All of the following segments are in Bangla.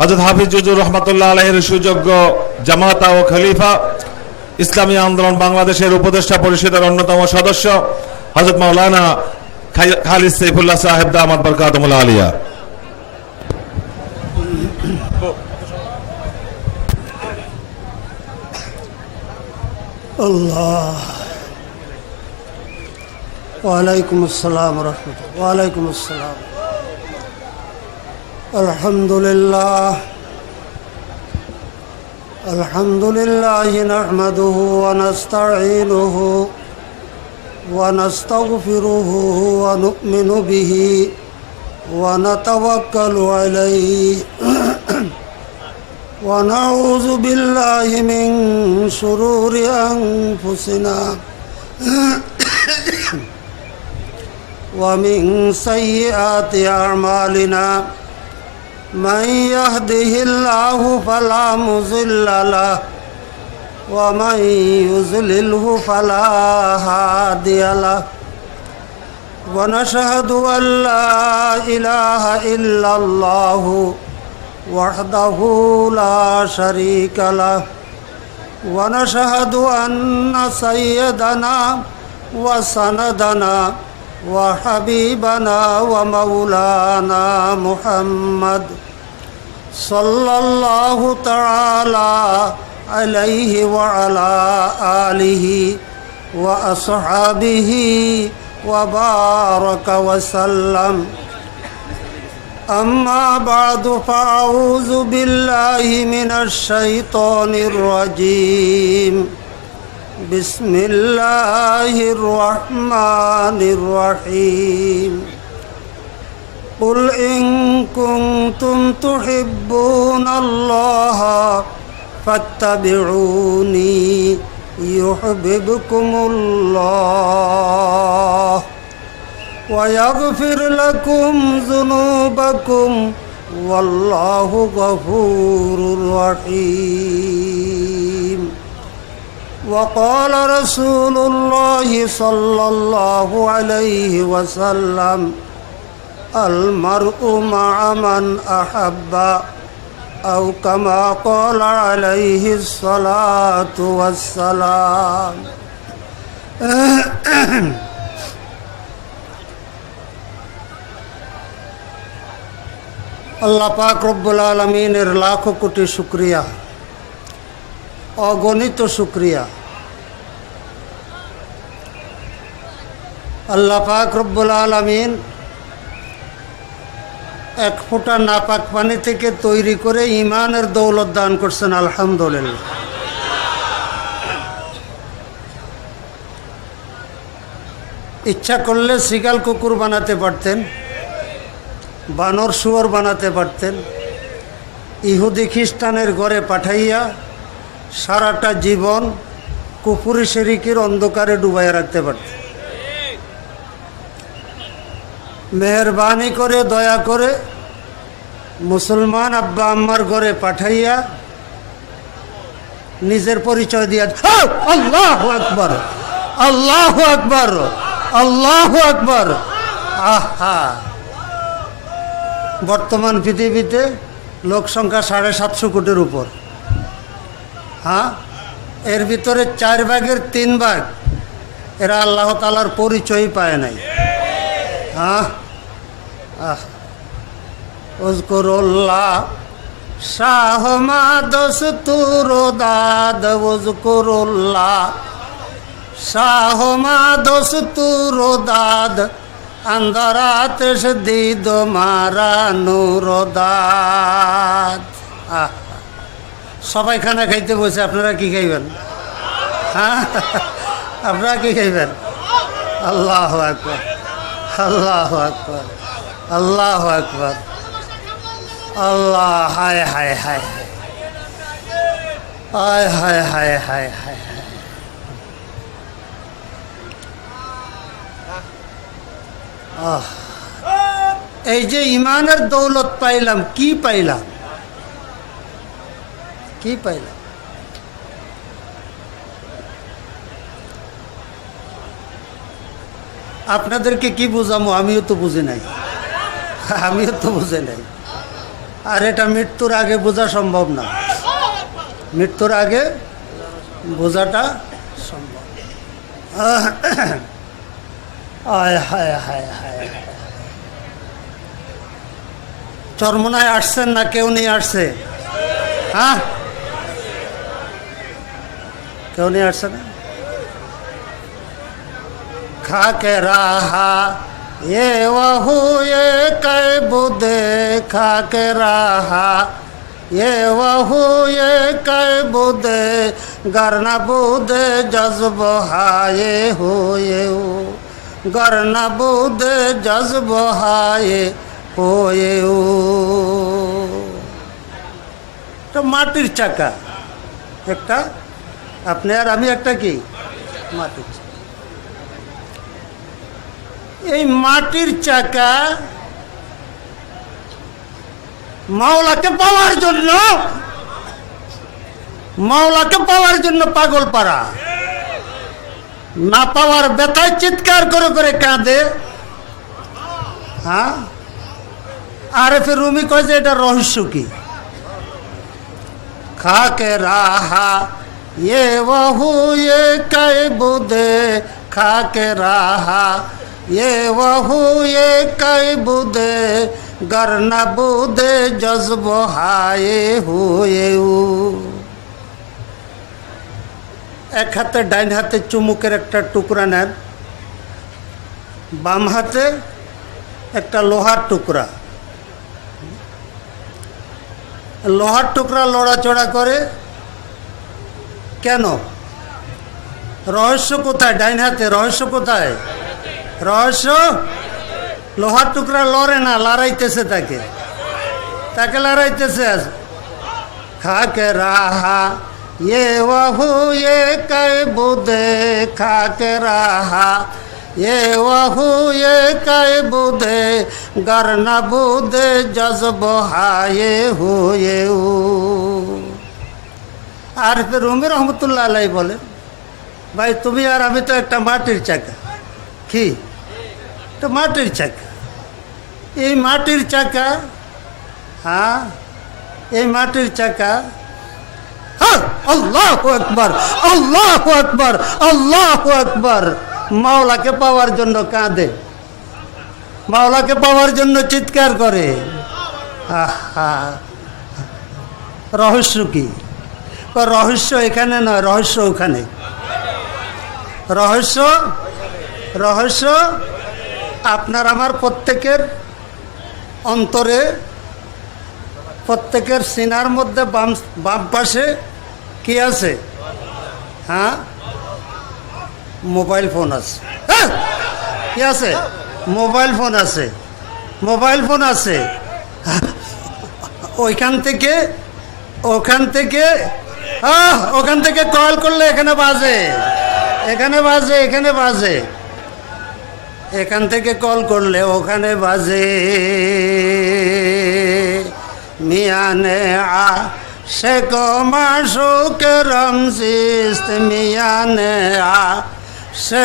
হযরত হাফিজ হুজুর রহমাতুল্লাহ আলাইহির সুযোগ্য জামাতা ও খলিফা, ইসলামী আন্দোলন বাংলাদেশের উপদেষ্টা পরিষদের অন্যতম সদস্য হযরত মাওলানা খালিদ সাইফুল্লাহ সাহেব দামাত বরকাতুহুল আলিয়া। আল্লাহ। ওয়ালাইকুম আসসালাম ওয়া রাহমাতুল্লাহ। ওয়ালাইকুম আসসালাম। আলহামদুলিল্লাহ আলহামদুলিল্লাহ নাহমাদুহু ওয়া নাস্তাঈনুহু ওয়া নাস্তাগফিরুহু ওয়া নু'মিনু বিহি ওয়া নাতাওয়াক্কালু আলাইহি ونعوذ بالله من شرور أنفسنا ومن سيئات أعمالنا من يهده الله فلا مضل له ومن يضلله فلا هادي له ونشهد أن لا إله إلا الله وحده لا شريك له ونشهد أن سيدنا وسندنا وحبيبنا ومولانا محمد صلى الله تعالى عليه وعلى آله وأصحابه وبارك وسلم. أما بعد فأعوذ بالله من الشيطان الرجيم. بسم الله الرحمن الرحيم. قل إن كنتم تحبون الله فاتبعوني يحببكم الله ويغفر لكم ذنوبكم والله غفور رحيم. وقال رسول الله صلى الله عليه وسلم المرء مع من أحب أو كما قال عليه الصلاة والسلام. আল্লাহ পাক রব্বুল আলামিনের লাখো কোটি শুকরিয়া, অগণিত শুকরিয়া। আল্লাহ পাক রব্বুল আলামিন এক ফোঁটা নাপাক পানি থেকে তৈরি করে ইমানের দৌলত দান করছেন, আলহামদুলিল্লাহ। ইচ্ছা করলে শিগাল কুকুর বানাতে পারতেন, বানর শুয়োর বানাতে পারতেন, ইহুদি খ্রিস্টানের ঘরে পাঠাইয়া সারাটা জীবন কুফরি শিরকির অন্ধকারে ডুবাইয়া রাখতে পারতেন। মেহরবানি করে দয়া করে মুসলমান আব্বা আম্মার ঘরে পাঠাইয়া নিজের পরিচয় দিয়া আল্লাহু আকবার, আল্লাহু আকবার, আল্লাহু আকবার। আহা, বর্তমান পৃথিবীতে লোক সংখ্যা 750 কোটির উপর। হ্যাঁ, এর ভিতরে 4 ভাগের 3 ভাগ এরা আল্লাহ তাআলার পরিচয় পায় নাই। হ্যাঁ, উযকুরুল্লাহ শাহ মা দস্তুর দাদ, উযকুরুল্লাহ শাহ মা দস্তুর দাদ, আন্দারাত শদীদ মারা নুরদাত। সবাই খানা খাইতে বসে, আপনারা কি খাইবেন? হ্যাঁ, আপনারা কি খাইবেন? আল্লাহু আকবার, আল্লাহু আকবার, আল্লাহু আকবার। আল্লাহ, হায় হায় হায় হায় হায় হায় হায় হায়। এই যে ইমানের দৌলত পাইলাম, কি পাইলাম? কি পাইলাম? আপনাদেরকে কি বুঝামো? আমিও তো বুঝি নাই, আমিও তো বুঝে নাই। আর এটা মৃত্যুর আগে বোঝা সম্ভব না, মৃত্যুর আগে বোঝাটা সম্ভব। হায় হায় হায় হায়, চরমনায় আসছেন না কেউ নিয়ে আসছে? হ্যাঁ, কেউ নিয়ে আসছে না? खा के रहा ये वहू ये कै बुदे, खा के रहा ये वहू ये कै बुदे, गरना बुदे जज्ब हाये हुए, गरना बुदे जज्ब हाये हुए। তো মাটির চাকা একটা, আপনি আর আমি একটা কি মাটির চাকা। এই মাটির চাকা মাওলাকে পাওয়ার জন্য, মাওলাকে পাওয়ার জন্য পাগল পারা, না পাওয়ার ব্যথায় চিৎকার করে করে কাঁদে। হ্যাঁ, আরেফে রুমি কয় যে এটা রহস্য কি? खा के रहा ये वहू ये कै बुदे, खा के रहा ये वहू ये कै बुदे, गर न बुदे जज्ब हाये हुए। এক হাতে ডাইন হাতে চুমুকের একটা টুকরা নেন, বাম হাতে একটা লোহার টুকরা, লোহার টুকরা লড়াচড়া করে কেন? রহস্য কোথায়? ডাইন হাতে রহস্য কোথায়? রহস্য লোহার টুকরা লড়ে না, লড়াইতেছে, তাকে তাকে লড়াইতেছে। खा के रहा ये वहू ये कै बुदे, खा के रहा ये वहू ये कै बुदे, गर न बुदे जज्ब हाये हुए। আর রুমি রহমতুল্লাহ আলাইহি বলে, ভাই তুমি আর আমি তো একটা মাটির চাকা। কি? একটা মাটির চাকা। এই মাটির চাকা, হ্যাঁ এই মাটির চাকা, আল্লাহু আকবার, আল্লাহু আকবার, আল্লাহু আকবার, মাওলাকে পাওয়ার জন্য কাঁদে, মাওলাকে পাওয়ার জন্য চিৎকার করে। আহা, রহস্য কি? রহস্য এখানে নয়, রহস্য ওখানে। রহস্য, রহস্য আপনার আমার প্রত্যেকের অন্তরে, প্রত্যেকের সিনার মধ্যে বাম পাশে কি আছে? হ্যাঁ, মোবাইল ফোন আছে। হ্যাঁ, কি আছে? মোবাইল ফোন আছে, মোবাইল ফোন আছে। ওইখান থেকে, ওখান থেকে, ওখান থেকে কল করলে এখানে বাজে, এখানে বাজে, এখানে বাজে, এখান থেকে কল করলে ওখানে বাজে। মিয়ানে আ সে মাসুক রমজিস, মিয়ানে আ সে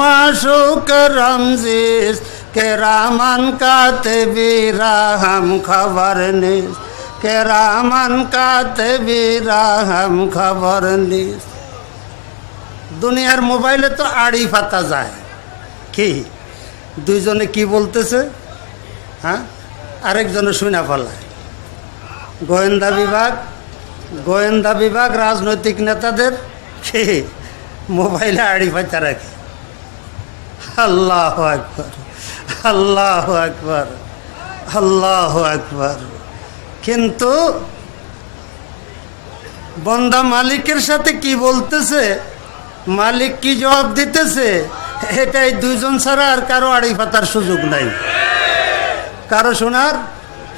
মাসুক রমজিস, কে রামান কাতবীরা হাম খবর নিস, কে রামান কাতবীরা হাম খবর নিস। দুনিয়ার মোবাইলে তো আড়ি ফাতা যায়। কি দুইজনে কি বলতেছে? হ্যাঁ, আরেকজনে শুনে ফেলায়। গোয়েন্দা বিভাগ, গোয়েন্দা বিভাগ রাজনৈতিক নেতাদের কি মোবাইলে আড়ি ফাতা রাখে। আল্লাহু আকবার, আল্লাহু আকবার, আল্লাহু আকবার। কিন্তু বন্দা মালিকের সাথে কি বলতেছে, মালিক কি জবাব দিতেছে, এটাই দুইজন ছাড়া আর কারো আড়ি পাতার সুযোগ নাই, কারো শোনার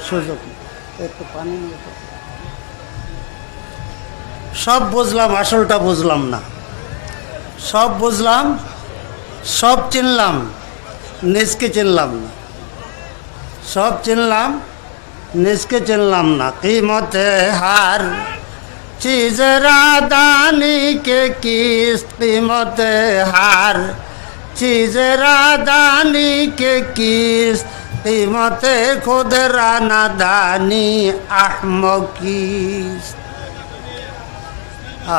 সুযোগ নেই। একটু পানি নিয়ে সব বুঝলাম, আসলটা বুঝলাম না। সব বুঝলাম, সব চিনলাম, নিজকে চিনলাম না। সব চিনলাম, নিজকে চিনলাম না। কিমতে হার চিজরা দানি কে কিস, কিমতে হার চিজরা দানি কে কিস, कीमते खुद राना दानी अहमकी।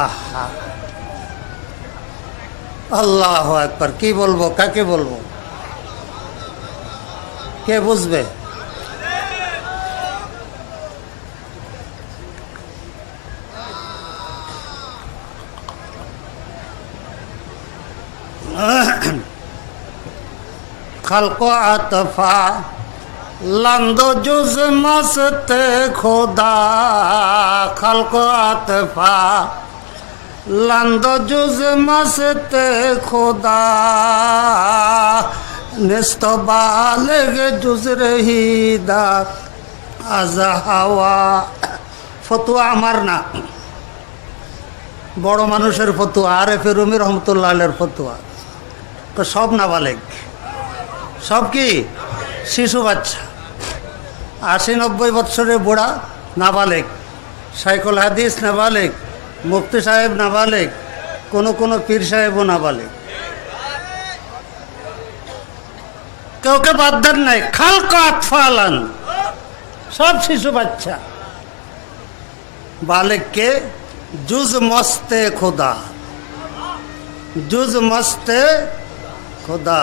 आहा আল্লাহ আকবার। কি বলবো, কাকে বলবো, কে বুঝবে? खल्को अतफा लंदो जुज मस्त खुदा, खल्को अतफा लंदो जुज मस्त खुदा, निस्त बालिग जुज रहीदा আজ হাওয়া। ফতুয়া আমার না, বড় মানুষের ফতুয়া, আরেফে রুমি রহমতুল্লাহ আলের ফতুয়া। তো সব নাবালেগ, সব কি শিশু বাচ্চা, 80-90 বৎসরের বুড়া নাবালেগ, শাইখুল হাদিস নাবালেগ, মুফতি সাহেব নাবালেগ, কোনো পীর সাহেবও নাবালেগ, কাউকে বাধ্যার নাই। খালক আতফালান, সব শিশু বাচ্চা। বালেগকে জুজ মস্তে খোদা, জুজ মস্তে খোদা।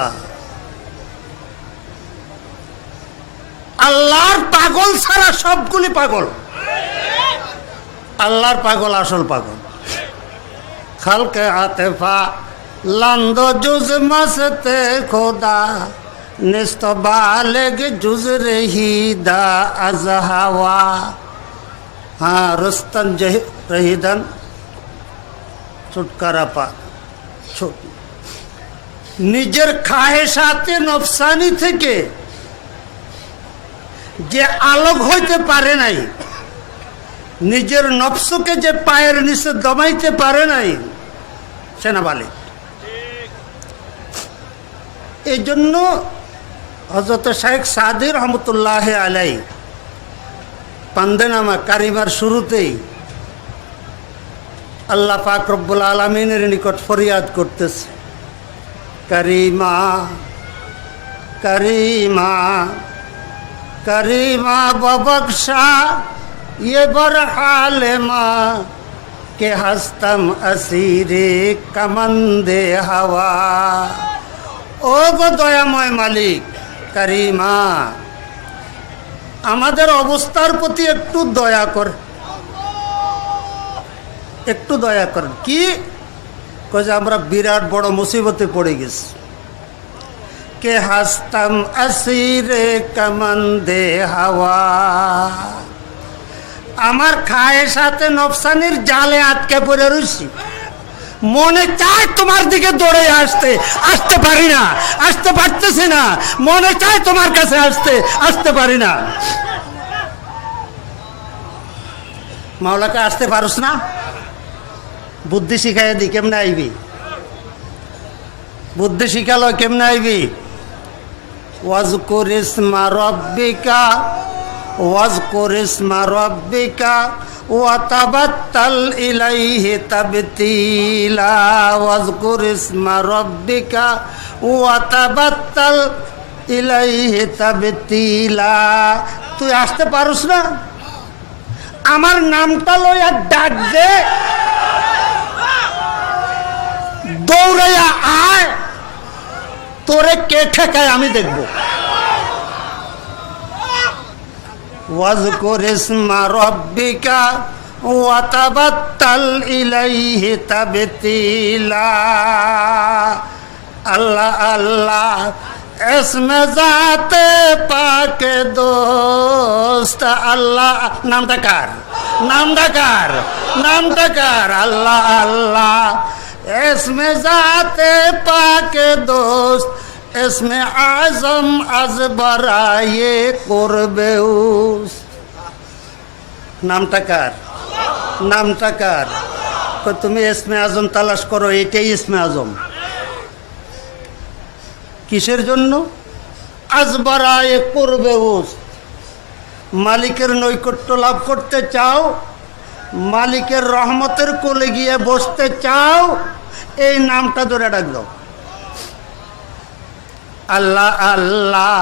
আল্লাহর পাগল ছাড়া সবগুলি পাগল, আল্লাহর পাগল আসল পাগল। খালকে আতেফা লন্দো জুজ মস্তে খোদা, নিস্ত বালেগ জুজ রহিদা আজ হাওয়া। হ্যাঁ, রুস্তন রহিদান ছুটকারা পা। নিজের খাহেসাতে নফসানি থেকে যে আলোক হইতে পারে নাই, নিজের নফসকে যে পায়ের নিচে দমাইতে পারে নাই, সে নাবালিগ। এই জন্য হযরত শেখ সাদি রহমতুল্লাহ আলাই পান্দেনামা কারিমার শুরুতেই আল্লাহ পাক রব্বুল আলামিনের নিকট ফরিয়াদ করতেছে, করিমা করিমা करीमा बबख्शा ये बरहाल माँ के हस्तम असीरे कमंदे हवा। ও গো দয়াময় মালিক করিমা, আমাদের অবস্থার প্রতি একটু দয়া কর, একটু দয়া করেন। কি কয়ে, আমরা বিরাট বড় মুসিবতে পড়ে গেছি। কে হাসতাম আসিরে কমন্দে হাওয়া, আমার খায়ের সাথে নফসানির জালে আটকে পড়ে রয়েছি। মনে চায় তোমার দিকে দৌড়ে আসতে, আসতে পারি না, আসতে পারতেছি না। মনে চায় তোমার কাছে আসতে, আসতে পারি না। মাওলাকে আসতে পারোস না, বুদ্ধি শিখাই দি, কেমনে আইবি? বুদ্ধি শিখালো কেমনে আইবি? ওয়াজকুর ইসমা রব্বিকা, ওয়াজকুর ইসমা রব্বিকা ওয়া তাবাত্তাল ইলাইহি তাবতীলা, ওয়াজকুর ইসমা রব্বিকা ওয়া তাবাত্তাল ইলাইহি তাবতীলা। তুই আসতে পারোস না, আমার নামটা লইয়া ডাক দে, দৌড়াইয়া আয়, তোরে কে ঠেকায় আমি দেখব। ওয়াজকুর ইসমা রব্বিকা ওয়া তাবাত্তাল ইলাইহি তাবতীলা। আল্লাহ আল্লাহ ইসমে জাতে পাকে দোস্ত। আল্লাহ নামটা কার? নামটা কার? নামটা কার? আল্লাহ আল্লাহ इसमें जाते पाके दोस्त, इसमें आजम अज बराए कुर्बे उस। नामটা কার? নামটা কার? তুমি ইসমে আজম তালাশ করো, এটাই ইসমে আজম। কিসের জন্য? আজ বরায়ে কুরবে উস, মালিকের নৈকট্য লাভ করতে চাও, মালিকের রহমতের কোলে গিয়ে বসতে চাও, এই নামটা ধরে ডাক দাও। আল্লাহ আল্লাহ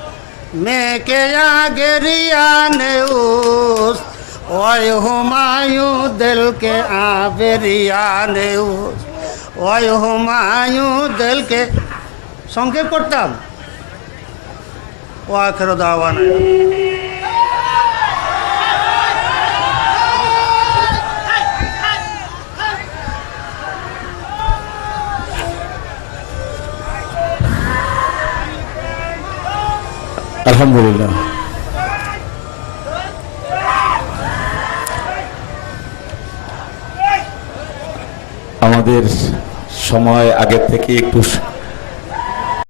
मैं के आगरियाने उस ওই হুমায়ুন দিল কে আবেরিয়ানে উস ওই হুমায়ুন দিল কে সংক্ষেপ করতাম ও আখির দাওয়ানা আলহামদুলিল্লাহ। আমাদের সময় আগের থেকে একটু